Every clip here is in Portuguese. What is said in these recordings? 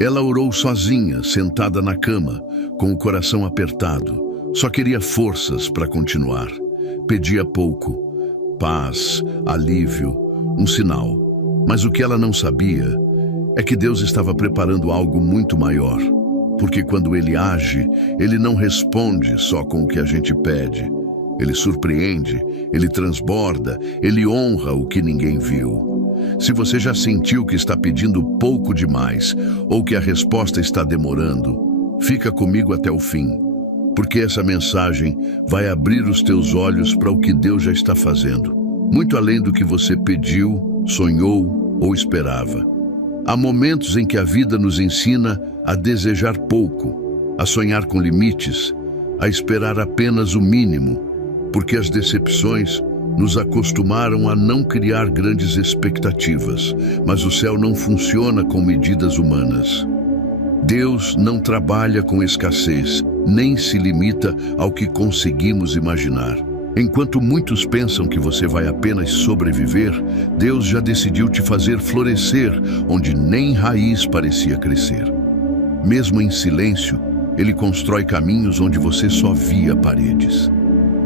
Ela orou sozinha, sentada na cama, com o coração apertado. Só queria forças para continuar. Pedia pouco, paz, alívio, um sinal. Mas o que ela não sabia é que Deus estava preparando algo muito maior. Porque quando Ele age, Ele não responde só com o que a gente pede. Ele surpreende, Ele transborda, Ele honra o que ninguém viu. Se você já sentiu que está pedindo pouco demais ou que a resposta está demorando, fica comigo até o fim, porque essa mensagem vai abrir os teus olhos para o que Deus já está fazendo, muito além do que você pediu, sonhou ou esperava. Há momentos em que a vida nos ensina a desejar pouco, a sonhar com limites, a esperar apenas o mínimo, porque as decepções nos acostumaram a não criar grandes expectativas, mas o céu não funciona com medidas humanas. Deus não trabalha com escassez, nem se limita ao que conseguimos imaginar. Enquanto muitos pensam que você vai apenas sobreviver, Deus já decidiu te fazer florescer onde nem raiz parecia crescer. Mesmo em silêncio, Ele constrói caminhos onde você só via paredes.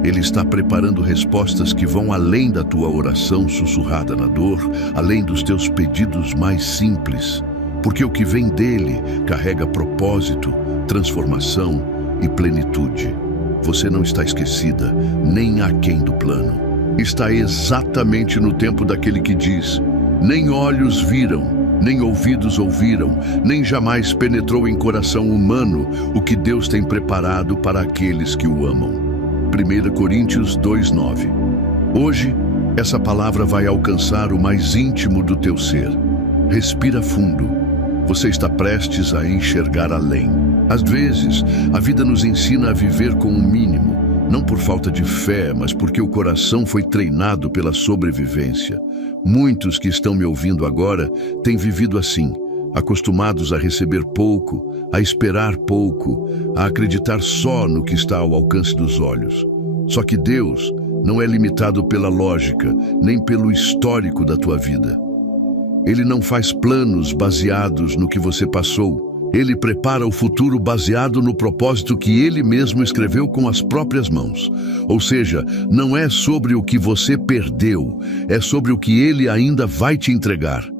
Ele está preparando respostas que vão além da tua oração sussurrada na dor, além dos teus pedidos mais simples, porque o que vem dele carrega propósito, transformação e plenitude. Você não está esquecida, nem aquém do plano. Está exatamente no tempo daquele que diz: nem olhos viram, nem ouvidos ouviram, nem jamais penetrou em coração humano o que Deus tem preparado para aqueles que o amam. 1 Coríntios 2:9. Hoje, essa palavra vai alcançar o mais íntimo do teu ser. Respira fundo. Você está prestes a enxergar além. Às vezes, a vida nos ensina a viver com o mínimo, não por falta de fé, mas porque o coração foi treinado pela sobrevivência. Muitos que estão me ouvindo agora têm vivido assim, acostumados a receber pouco, a esperar pouco, a acreditar só no que está ao alcance dos olhos. Só que Deus não é limitado pela lógica, nem pelo histórico da tua vida. Ele não faz planos baseados no que você passou. Ele prepara o futuro baseado no propósito que Ele mesmo escreveu com as próprias mãos. Ou seja, não é sobre o que você perdeu, é sobre o que Ele ainda vai te entregar.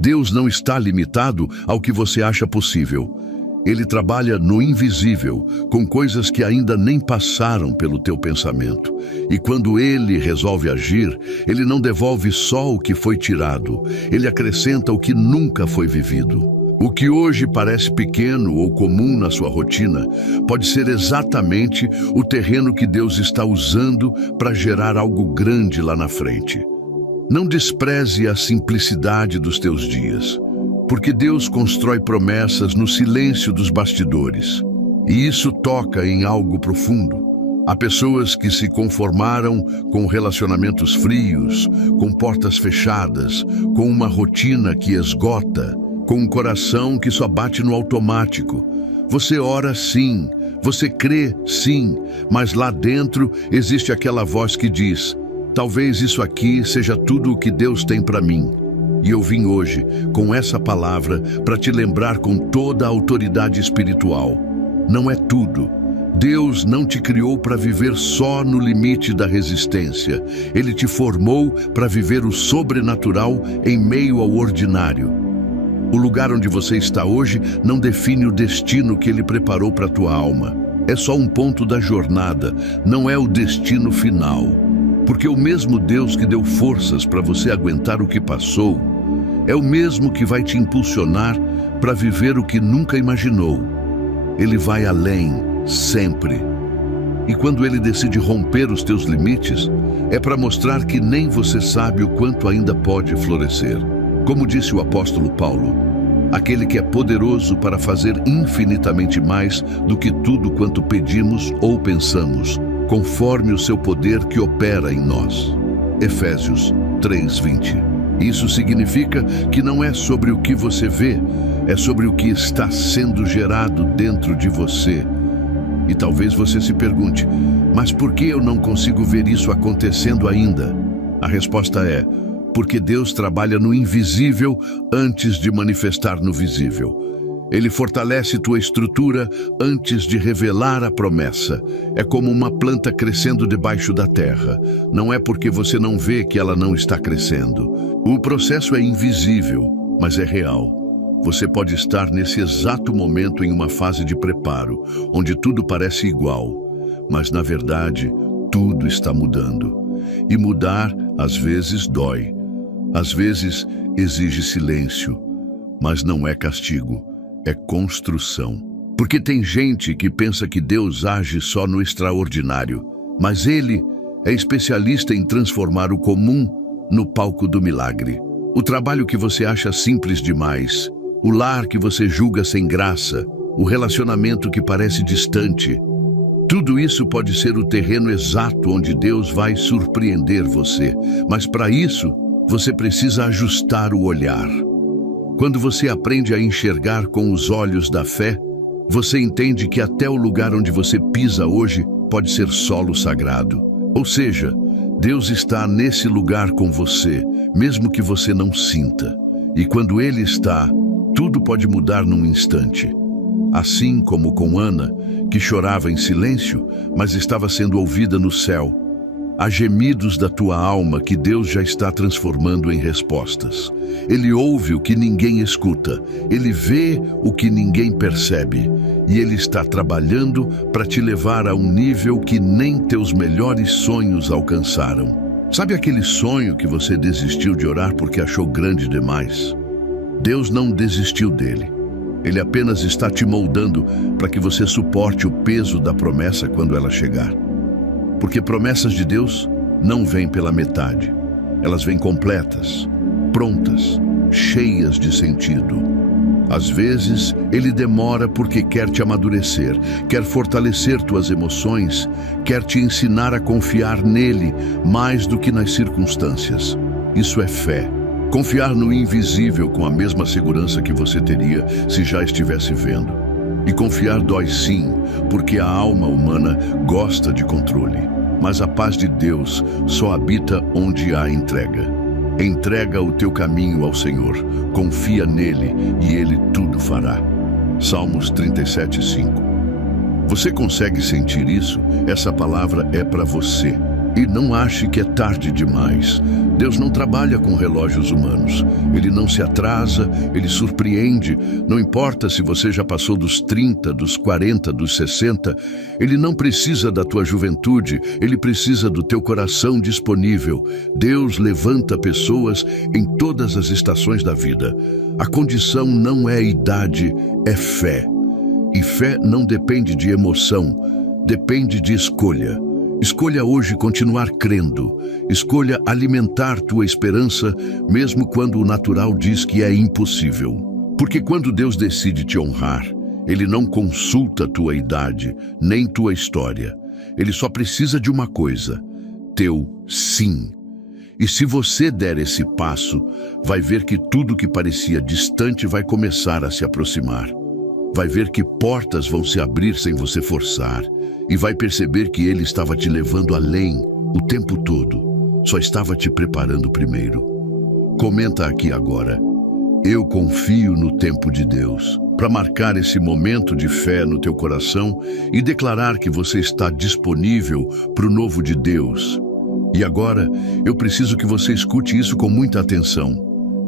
Deus não está limitado ao que você acha possível. Ele trabalha no invisível, com coisas que ainda nem passaram pelo teu pensamento. E quando Ele resolve agir, Ele não devolve só o que foi tirado, Ele acrescenta o que nunca foi vivido. O que hoje parece pequeno ou comum na sua rotina pode ser exatamente o terreno que Deus está usando para gerar algo grande lá na frente. Não despreze a simplicidade dos teus dias, porque Deus constrói promessas no silêncio dos bastidores, e isso toca em algo profundo. Há pessoas que se conformaram com relacionamentos frios, com portas fechadas, com uma rotina que esgota, com um coração que só bate no automático. Você ora sim, você crê sim, mas lá dentro existe aquela voz que diz: talvez isso aqui seja tudo o que Deus tem para mim. E eu vim hoje com essa palavra para te lembrar com toda a autoridade espiritual. Não é tudo. Deus não te criou para viver só no limite da resistência. Ele te formou para viver o sobrenatural em meio ao ordinário. O lugar onde você está hoje não define o destino que Ele preparou para a tua alma. É só um ponto da jornada, não é o destino final. Porque o mesmo Deus que deu forças para você aguentar o que passou, é o mesmo que vai te impulsionar para viver o que nunca imaginou. Ele vai além, sempre. E quando Ele decide romper os teus limites, é para mostrar que nem você sabe o quanto ainda pode florescer. Como disse o apóstolo Paulo, aquele que é poderoso para fazer infinitamente mais do que tudo quanto pedimos ou pensamos, conforme o seu poder que opera em nós. Efésios 3:20. Isso significa que não é sobre o que você vê, é sobre o que está sendo gerado dentro de você. E talvez você se pergunte: mas por que eu não consigo ver isso acontecendo ainda? A resposta é: porque Deus trabalha no invisível antes de manifestar no visível. Ele fortalece tua estrutura antes de revelar a promessa. É como uma planta crescendo debaixo da terra. Não é porque você não vê que ela não está crescendo. O processo é invisível, mas é real. Você pode estar nesse exato momento em uma fase de preparo, onde tudo parece igual, mas na verdade, tudo está mudando. E mudar, às vezes, dói. Às vezes, exige silêncio, mas não é castigo. É construção. Porque tem gente que pensa que Deus age só no extraordinário, mas Ele é especialista em transformar o comum no palco do milagre. O trabalho que você acha simples demais, o lar que você julga sem graça, o relacionamento que parece distante, tudo isso pode ser o terreno exato onde Deus vai surpreender você. Mas para isso, você precisa ajustar o olhar. Quando você aprende a enxergar com os olhos da fé, você entende que até o lugar onde você pisa hoje pode ser solo sagrado. Ou seja, Deus está nesse lugar com você, mesmo que você não sinta. E quando Ele está, tudo pode mudar num instante. Assim como com Ana, que chorava em silêncio, mas estava sendo ouvida no céu. Há gemidos da tua alma que Deus já está transformando em respostas. Ele ouve o que ninguém escuta, Ele vê o que ninguém percebe, e Ele está trabalhando para te levar a um nível que nem teus melhores sonhos alcançaram. Sabe aquele sonho que você desistiu de orar porque achou grande demais? Deus não desistiu dele. Ele apenas está te moldando para que você suporte o peso da promessa quando ela chegar. Porque promessas de Deus não vêm pela metade. Elas vêm completas, prontas, cheias de sentido. Às vezes, Ele demora porque quer te amadurecer, quer fortalecer tuas emoções, quer te ensinar a confiar nele mais do que nas circunstâncias. Isso é fé. Confiar no invisível com a mesma segurança que você teria se já estivesse vendo. E confiar dói sim, porque a alma humana gosta de controle. Mas a paz de Deus só habita onde há entrega. Entrega o teu caminho ao Senhor, confia nele e Ele tudo fará. Salmos 37:5. Você consegue sentir isso? Essa palavra é para você. E não ache que é tarde demais. Deus não trabalha com relógios humanos. Ele não se atrasa, Ele surpreende. Não importa se você já passou dos 30, dos 40, dos 60. Ele não precisa da tua juventude, Ele precisa do teu coração disponível. Deus levanta pessoas em todas as estações da vida. A condição não é idade, é fé. E fé não depende de emoção, depende de escolha. Escolha hoje continuar crendo. Escolha alimentar tua esperança, mesmo quando o natural diz que é impossível. Porque quando Deus decide te honrar, Ele não consulta tua idade, nem tua história. Ele só precisa de uma coisa: teu sim. E se você der esse passo, vai ver que tudo que parecia distante vai começar a se aproximar. Vai ver que portas vão se abrir sem você forçar. E vai perceber que Ele estava te levando além o tempo todo. Só estava te preparando primeiro. Comenta aqui agora: eu confio no tempo de Deus. Para marcar esse momento de fé no teu coração e declarar que você está disponível para o novo de Deus. E agora, eu preciso que você escute isso com muita atenção.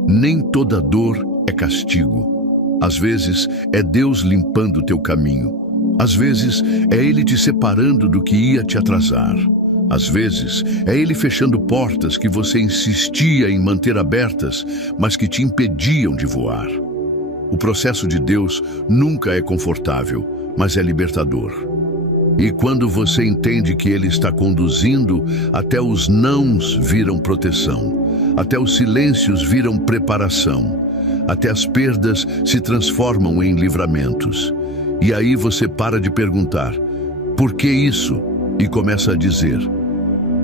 Nem toda dor é castigo. Às vezes, é Deus limpando o teu caminho. Às vezes, é Ele te separando do que ia te atrasar. Às vezes, é Ele fechando portas que você insistia em manter abertas, mas que te impediam de voar. O processo de Deus nunca é confortável, mas é libertador. E quando você entende que Ele está conduzindo, até os nãos viram proteção, até os silêncios viram preparação, até as perdas se transformam em livramentos. E aí você para de perguntar: por que isso? E começa a dizer: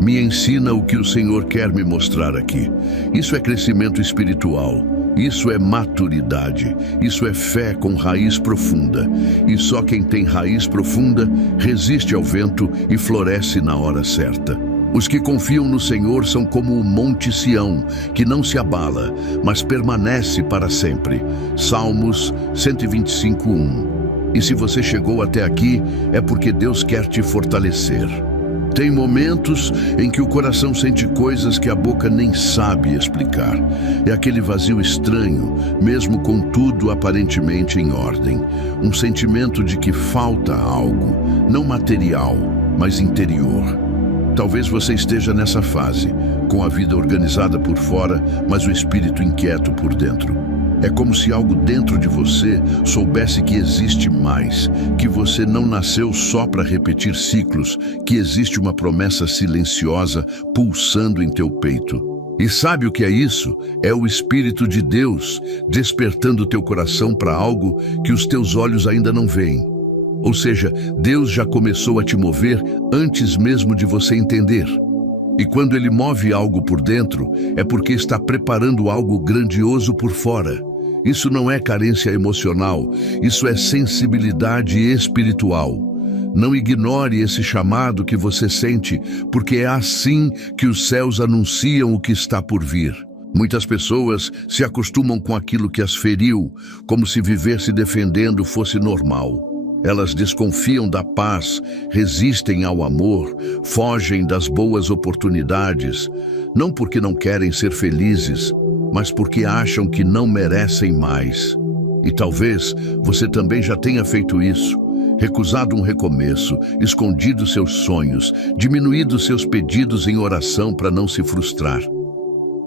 me ensina o que o Senhor quer me mostrar aqui. Isso é crescimento espiritual. Isso é maturidade. Isso é fé com raiz profunda. E só quem tem raiz profunda resiste ao vento e floresce na hora certa. Os que confiam no Senhor são como o monte Sião, que não se abala, mas permanece para sempre. Salmos 125:1. E se você chegou até aqui, é porque Deus quer te fortalecer. Tem momentos em que o coração sente coisas que a boca nem sabe explicar. É aquele vazio estranho, mesmo com tudo aparentemente em ordem. Um sentimento de que falta algo, não material, mas interior. Talvez você esteja nessa fase, com a vida organizada por fora, mas o espírito inquieto por dentro. É como se algo dentro de você soubesse que existe mais, que você não nasceu só para repetir ciclos, que existe uma promessa silenciosa pulsando em teu peito. E sabe o que é isso? É o Espírito de Deus despertando teu coração para algo que os teus olhos ainda não veem. Ou seja, Deus já começou a te mover antes mesmo de você entender. E quando Ele move algo por dentro, é porque está preparando algo grandioso por fora. Isso não é carência emocional, isso é sensibilidade espiritual. Não ignore esse chamado que você sente, porque é assim que os céus anunciam o que está por vir. Muitas pessoas se acostumam com aquilo que as feriu, como se viver se defendendo fosse normal. Elas desconfiam da paz, resistem ao amor, fogem das boas oportunidades, não porque não querem ser felizes, mas porque acham que não merecem mais. E talvez você também já tenha feito isso, recusado um recomeço, escondido seus sonhos, diminuído seus pedidos em oração para não se frustrar.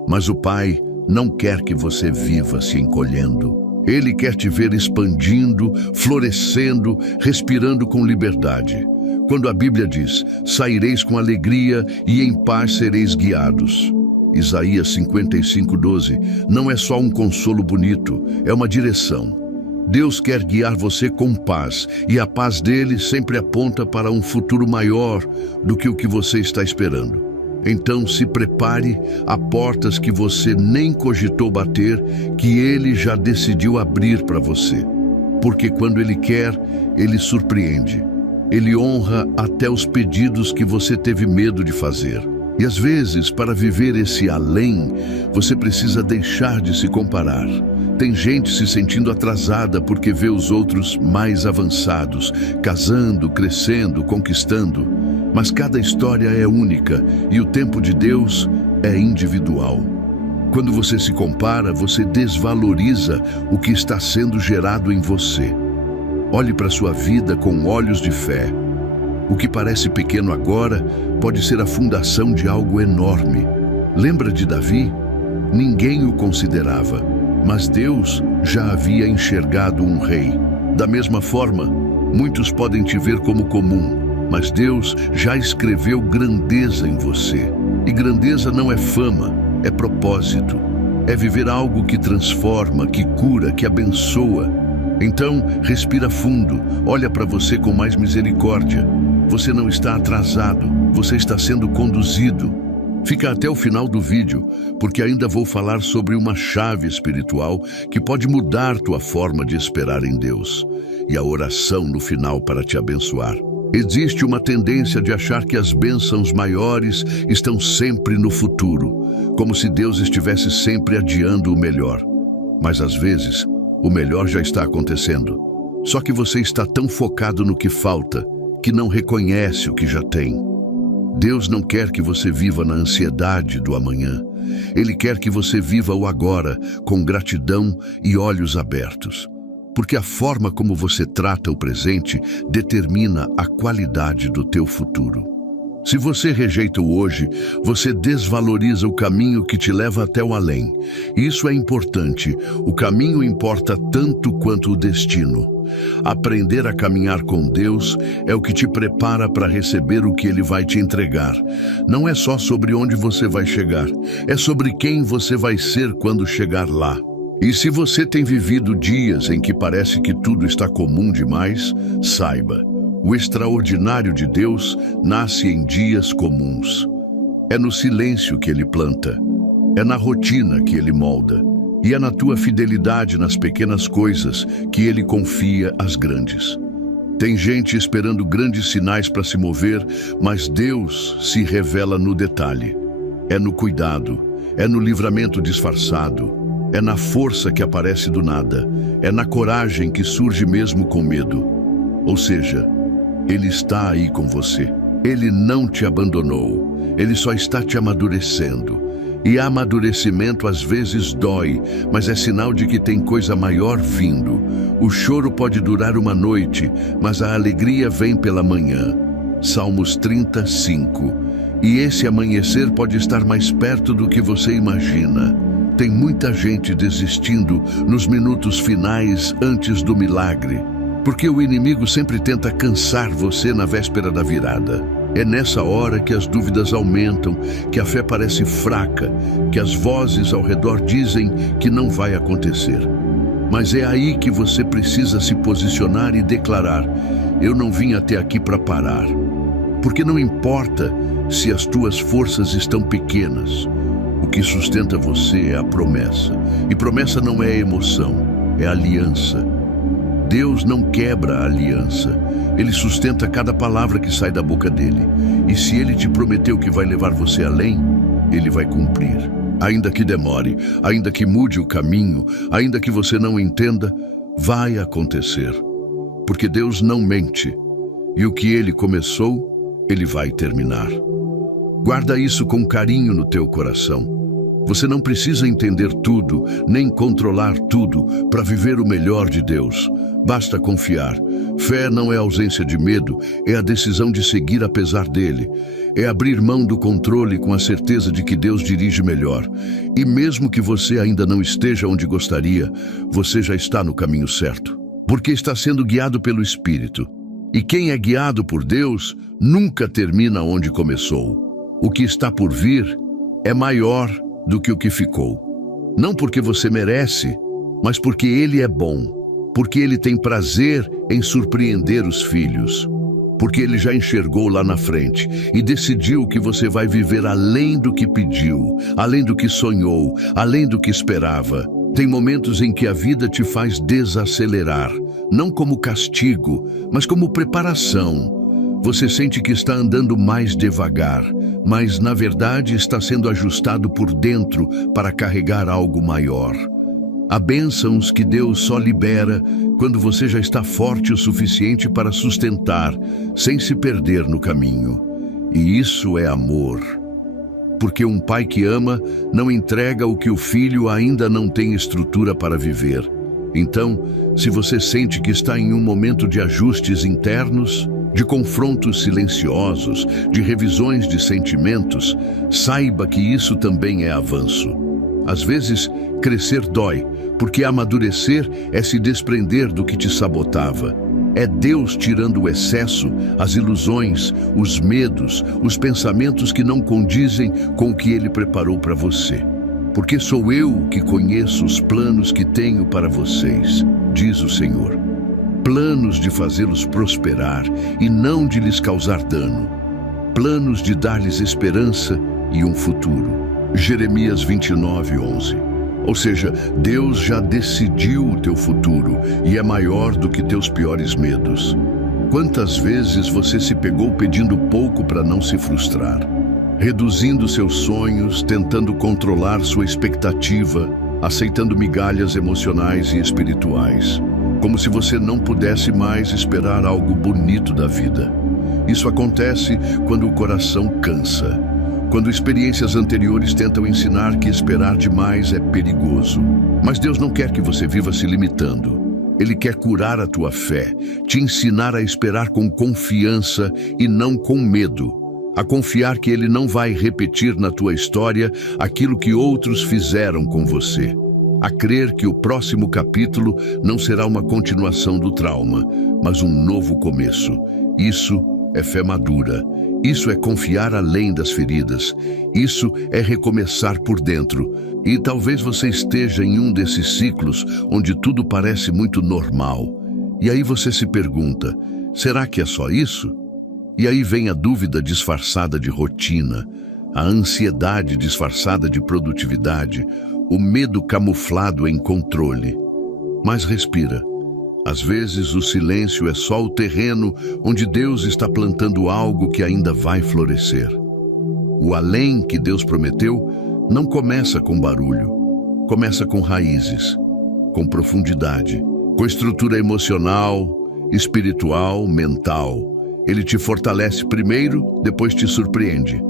Mas o Pai não quer que você viva se encolhendo. Ele quer te ver expandindo, florescendo, respirando com liberdade. Quando a Bíblia diz, saireis com alegria e em paz sereis guiados. Isaías 55:12 não é só um consolo bonito, é uma direção. Deus quer guiar você com paz, e a paz dele sempre aponta para um futuro maior do que o que você está esperando. Então se prepare a portas que você nem cogitou bater, que Ele já decidiu abrir para você. Porque quando Ele quer, Ele surpreende. Ele honra até os pedidos que você teve medo de fazer. E às vezes, para viver esse além, você precisa deixar de se comparar. Tem gente se sentindo atrasada porque vê os outros mais avançados, casando, crescendo, conquistando. Mas cada história é única e o tempo de Deus é individual. Quando você se compara, você desvaloriza o que está sendo gerado em você. Olhe para sua vida com olhos de fé. O que parece pequeno agora pode ser a fundação de algo enorme. Lembra de Davi? Ninguém o considerava, mas Deus já havia enxergado um rei. Da mesma forma, muitos podem te ver como comum, mas Deus já escreveu grandeza em você. E grandeza não é fama, é propósito. É viver algo que transforma, que cura, que abençoa. Então, respira fundo, olha para você com mais misericórdia. Você não está atrasado, você está sendo conduzido. Fica até o final do vídeo, porque ainda vou falar sobre uma chave espiritual que pode mudar tua forma de esperar em Deus. E a oração no final para te abençoar. Existe uma tendência de achar que as bênçãos maiores estão sempre no futuro, como se Deus estivesse sempre adiando o melhor. Mas às vezes, o melhor já está acontecendo. Só que você está tão focado no que falta, que não reconhece o que já tem. Deus não quer que você viva na ansiedade do amanhã. Ele quer que você viva o agora, com gratidão e olhos abertos. Porque a forma como você trata o presente determina a qualidade do teu futuro. Se você rejeita o hoje, você desvaloriza o caminho que te leva até o além. Isso é importante. O caminho importa tanto quanto o destino. Aprender a caminhar com Deus é o que te prepara para receber o que Ele vai te entregar. Não é só sobre onde você vai chegar, é sobre quem você vai ser quando chegar lá. E se você tem vivido dias em que parece que tudo está comum demais, saiba, o extraordinário de Deus nasce em dias comuns. É no silêncio que Ele planta, é na rotina que Ele molda, e é na tua fidelidade nas pequenas coisas que Ele confia as grandes. Tem gente esperando grandes sinais para se mover, mas Deus se revela no detalhe. É no cuidado, é no livramento disfarçado, é na força que aparece do nada, é na coragem que surge mesmo com medo. Ou seja, Ele está aí com você. Ele não te abandonou, Ele só está te amadurecendo. E amadurecimento às vezes dói, mas é sinal de que tem coisa maior vindo. O choro pode durar uma noite, mas a alegria vem pela manhã. Salmos 35. E esse amanhecer pode estar mais perto do que você imagina. Tem muita gente desistindo nos minutos finais antes do milagre, porque o inimigo sempre tenta cansar você na véspera da virada. É nessa hora que as dúvidas aumentam, que a fé parece fraca, que as vozes ao redor dizem que não vai acontecer. Mas é aí que você precisa se posicionar e declarar: eu não vim até aqui para parar. Porque não importa se as tuas forças estão pequenas, o que sustenta você é a promessa. E promessa não é emoção, é aliança. Deus não quebra a aliança. Ele sustenta cada palavra que sai da boca dele. E se ele te prometeu que vai levar você além, ele vai cumprir. Ainda que demore, ainda que mude o caminho, ainda que você não entenda, vai acontecer. Porque Deus não mente. E o que ele começou, ele vai terminar. Guarda isso com carinho no teu coração. Você não precisa entender tudo, nem controlar tudo para viver o melhor de Deus. Basta confiar. Fé não é ausência de medo, é a decisão de seguir apesar dele. É abrir mão do controle com a certeza de que Deus dirige melhor. E mesmo que você ainda não esteja onde gostaria, você já está no caminho certo, porque está sendo guiado pelo Espírito. E quem é guiado por Deus nunca termina onde começou. O que está por vir é maior do que o que ficou. Não porque você merece, mas porque Ele é bom. Porque Ele tem prazer em surpreender os filhos. Porque Ele já enxergou lá na frente e decidiu que você vai viver além do que pediu, além do que sonhou, além do que esperava. Tem momentos em que a vida te faz desacelerar, não como castigo, mas como preparação. Você sente que está andando mais devagar, mas na verdade está sendo ajustado por dentro para carregar algo maior. Há bênçãos que Deus só libera quando você já está forte o suficiente para sustentar, sem se perder no caminho. E isso é amor. Porque um pai que ama não entrega o que o filho ainda não tem estrutura para viver. Então, se você sente que está em um momento de ajustes internos, de confrontos silenciosos, de revisões de sentimentos, saiba que isso também é avanço. Às vezes, crescer dói, porque amadurecer é se desprender do que te sabotava. É Deus tirando o excesso, as ilusões, os medos, os pensamentos que não condizem com o que Ele preparou para você. Porque sou eu que conheço os planos que tenho para vocês, diz o Senhor. Planos de fazê-los prosperar e não de lhes causar dano. Planos de dar-lhes esperança e um futuro. Jeremias 29:11. Ou seja, Deus já decidiu o teu futuro e é maior do que teus piores medos. Quantas vezes você se pegou pedindo pouco para não se frustrar? Reduzindo seus sonhos, tentando controlar sua expectativa, aceitando migalhas emocionais e espirituais, como se você não pudesse mais esperar algo bonito da vida. Isso acontece quando o coração cansa, quando experiências anteriores tentam ensinar que esperar demais é perigoso. Mas Deus não quer que você viva se limitando. Ele quer curar a tua fé, te ensinar a esperar com confiança e não com medo, a confiar que Ele não vai repetir na tua história aquilo que outros fizeram com você, a crer que o próximo capítulo não será uma continuação do trauma, mas um novo começo. Isso é fé madura. Isso é confiar além das feridas. Isso é recomeçar por dentro. E talvez você esteja em um desses ciclos onde tudo parece muito normal. E aí você se pergunta, será que é só isso? E aí vem a dúvida disfarçada de rotina, a ansiedade disfarçada de produtividade, o medo camuflado em controle. Mas respira. Às vezes o silêncio é só o terreno onde Deus está plantando algo que ainda vai florescer. O além que Deus prometeu não começa com barulho, começa com raízes, com profundidade, com estrutura emocional, espiritual, mental. Ele te fortalece primeiro, depois te surpreende.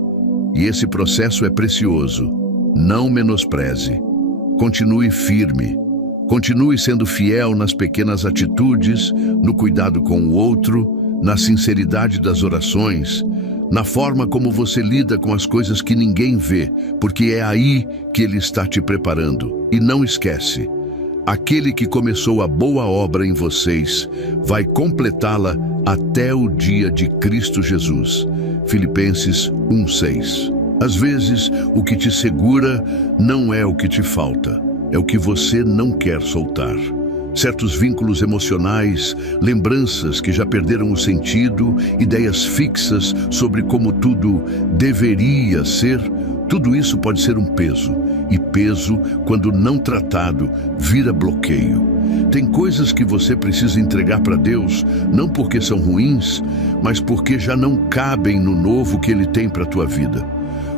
E esse processo é precioso. Não menospreze. Continue firme. Continue sendo fiel nas pequenas atitudes, no cuidado com o outro, na sinceridade das orações, na forma como você lida com as coisas que ninguém vê, porque é aí que Ele está te preparando. E não esquece, aquele que começou a boa obra em vocês vai completá-la até o dia de Cristo Jesus. Filipenses 1:6. Às vezes, o que te segura não é o que te falta, é o que você não quer soltar. Certos vínculos emocionais, lembranças que já perderam o sentido, ideias fixas sobre como tudo deveria ser, tudo isso pode ser um peso. E peso, quando não tratado, vira bloqueio. Tem coisas que você precisa entregar para Deus, não porque são ruins, mas porque já não cabem no novo que Ele tem para a tua vida.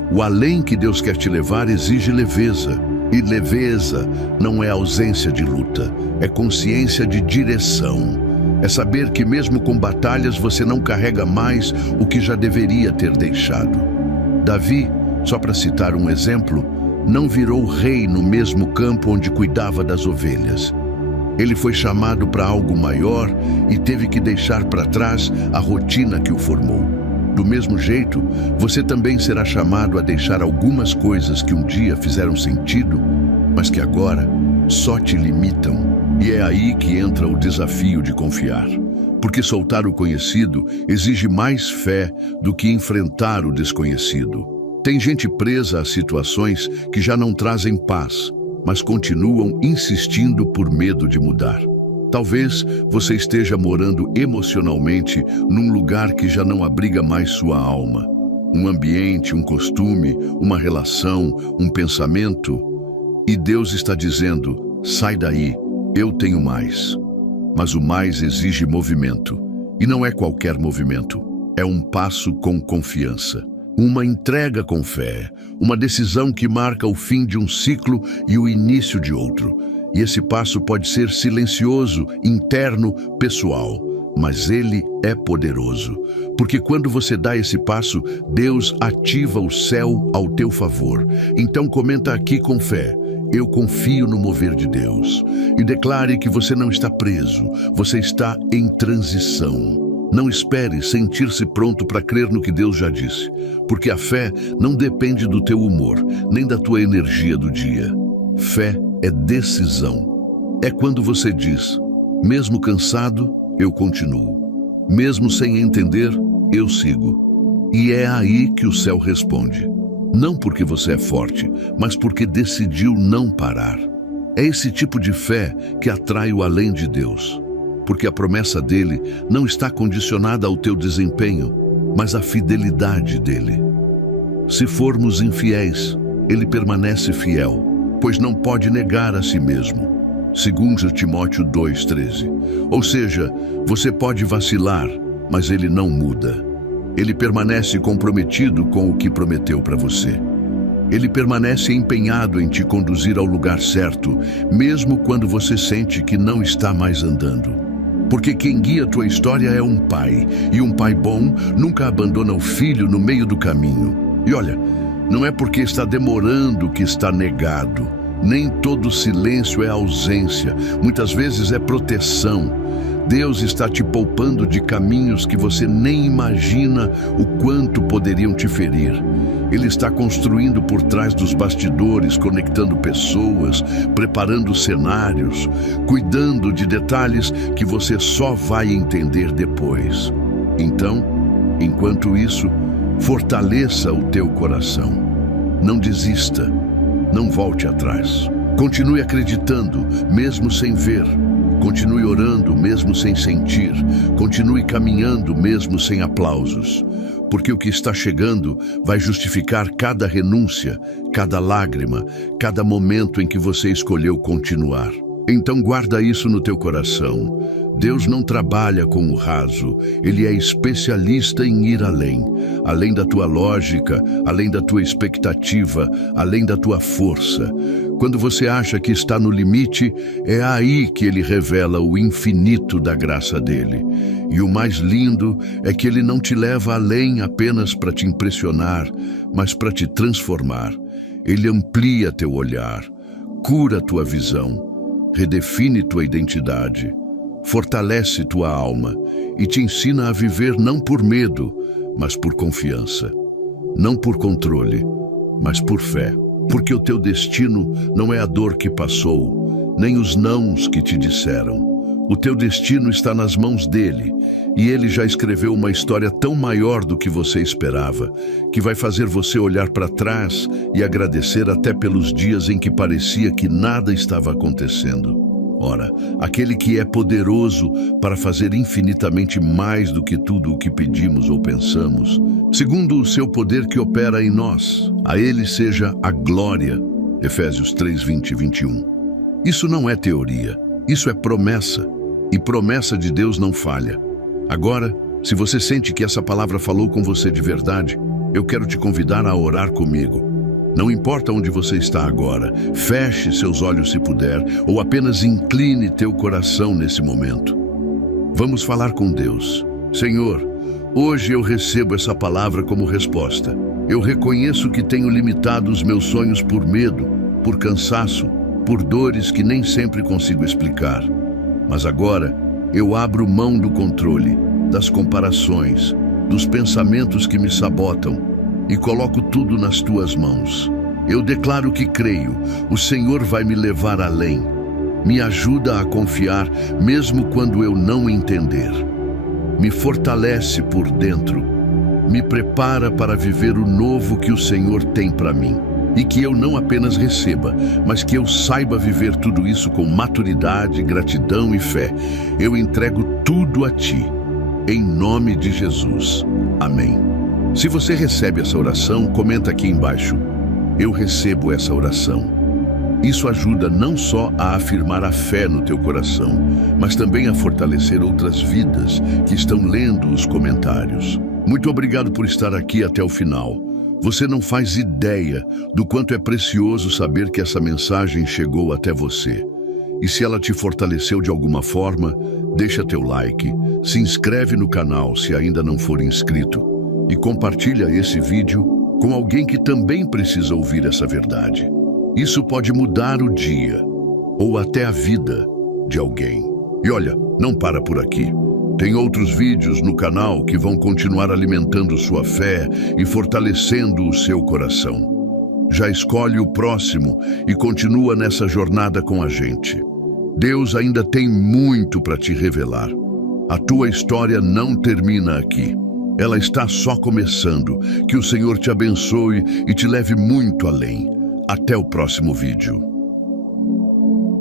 O além que Deus quer te levar exige leveza. E leveza não é ausência de luta, é consciência de direção. É saber que mesmo com batalhas você não carrega mais o que já deveria ter deixado. Davi, só para citar um exemplo, não virou rei no mesmo campo onde cuidava das ovelhas. Ele foi chamado para algo maior e teve que deixar para trás a rotina que o formou. Do mesmo jeito, você também será chamado a deixar algumas coisas que um dia fizeram sentido, mas que agora só te limitam. E é aí que entra o desafio de confiar. Porque soltar o conhecido exige mais fé do que enfrentar o desconhecido. Tem gente presa a situações que já não trazem paz, mas continuam insistindo por medo de mudar. Talvez você esteja morando emocionalmente num lugar que já não abriga mais sua alma. Um ambiente, um costume, uma relação, um pensamento. E Deus está dizendo, sai daí, eu tenho mais. Mas o mais exige movimento. E não é qualquer movimento. É um passo com confiança. Uma entrega com fé. Uma decisão que marca o fim de um ciclo e o início de outro. E esse passo pode ser silencioso, interno, pessoal, mas ele é poderoso. Porque quando você dá esse passo, Deus ativa o céu ao teu favor. Então comenta aqui com fé, eu confio no mover de Deus. E declare que você não está preso, você está em transição. Não espere sentir-se pronto para crer no que Deus já disse, porque a fé não depende do teu humor, nem da tua energia do dia. Fé é decisão. É quando você diz, mesmo cansado, eu continuo. Mesmo sem entender, eu sigo. E é aí que o céu responde. Não porque você é forte, mas porque decidiu não parar. É esse tipo de fé que atrai o além de Deus. Porque a promessa dele não está condicionada ao teu desempenho, mas à fidelidade dele. Se formos infiéis, ele permanece fiel, pois não pode negar a si mesmo. 2 Timóteo 2,13. Ou seja, você pode vacilar, mas ele não muda. Ele permanece comprometido com o que prometeu para você. Ele permanece empenhado em te conduzir ao lugar certo, mesmo quando você sente que não está mais andando. Porque quem guia a tua história é um pai, e um pai bom nunca abandona o filho no meio do caminho. E olha, não é porque está demorando que está negado. Nem todo silêncio é ausência, muitas vezes é proteção. Deus está te poupando de caminhos que você nem imagina o quanto poderiam te ferir. Ele está construindo por trás dos bastidores, conectando pessoas, preparando cenários, cuidando de detalhes que você só vai entender depois. Então, enquanto isso, fortaleça o teu coração. Não desista, não volte atrás. Continue acreditando, mesmo sem ver. Continue orando, mesmo sem sentir. Continue caminhando, mesmo sem aplausos. Porque o que está chegando vai justificar cada renúncia, cada lágrima, cada momento em que você escolheu continuar. Então guarda isso no teu coração. Deus não trabalha com o raso, Ele é especialista em ir além, além da tua lógica, além da tua expectativa, além da tua força. Quando você acha que está no limite, é aí que Ele revela o infinito da graça dele. E o mais lindo é que Ele não te leva além apenas para te impressionar, mas para te transformar. Ele amplia teu olhar, cura tua visão, redefine tua identidade, fortalece tua alma e te ensina a viver não por medo, mas por confiança. Não por controle, mas por fé. Porque o teu destino não é a dor que passou, nem os nãos que te disseram. O teu destino está nas mãos dele, e ele já escreveu uma história tão maior do que você esperava, que vai fazer você olhar para trás e agradecer até pelos dias em que parecia que nada estava acontecendo. Ora, aquele que é poderoso para fazer infinitamente mais do que tudo o que pedimos ou pensamos, segundo o seu poder que opera em nós, a ele seja a glória. Efésios 3, 20 e 21. Isso não é teoria, isso é promessa, e promessa de Deus não falha. Agora, se você sente que essa palavra falou com você de verdade, eu quero te convidar a orar comigo. Não importa onde você está agora, feche seus olhos se puder, ou apenas incline teu coração nesse momento. Vamos falar com Deus. Senhor, hoje eu recebo essa palavra como resposta. Eu reconheço que tenho limitado os meus sonhos por medo, por cansaço, por dores que nem sempre consigo explicar. Mas agora eu abro mão do controle, das comparações, dos pensamentos que me sabotam, e coloco tudo nas tuas mãos. Eu declaro que creio, o Senhor vai me levar além. Me ajuda a confiar, mesmo quando eu não entender. Me fortalece por dentro. Me prepara para viver o novo que o Senhor tem para mim. E que eu não apenas receba, mas que eu saiba viver tudo isso com maturidade, gratidão e fé. Eu entrego tudo a Ti, em nome de Jesus. Amém. Se você recebe essa oração, comenta aqui embaixo: eu recebo essa oração. Isso ajuda não só a afirmar a fé no teu coração, mas também a fortalecer outras vidas que estão lendo os comentários. Muito obrigado por estar aqui até o final. Você não faz ideia do quanto é precioso saber que essa mensagem chegou até você. E se ela te fortaleceu de alguma forma, deixa teu like, se inscreve no canal se ainda não for inscrito e compartilha esse vídeo com alguém que também precisa ouvir essa verdade. Isso pode mudar o dia ou até a vida de alguém. E olha, não para por aqui. Tem outros vídeos no canal que vão continuar alimentando sua fé e fortalecendo o seu coração. Já escolhe o próximo e continua nessa jornada com a gente. Deus ainda tem muito para te revelar. A tua história não termina aqui. Ela está só começando. Que o Senhor te abençoe e te leve muito além. Até o próximo vídeo.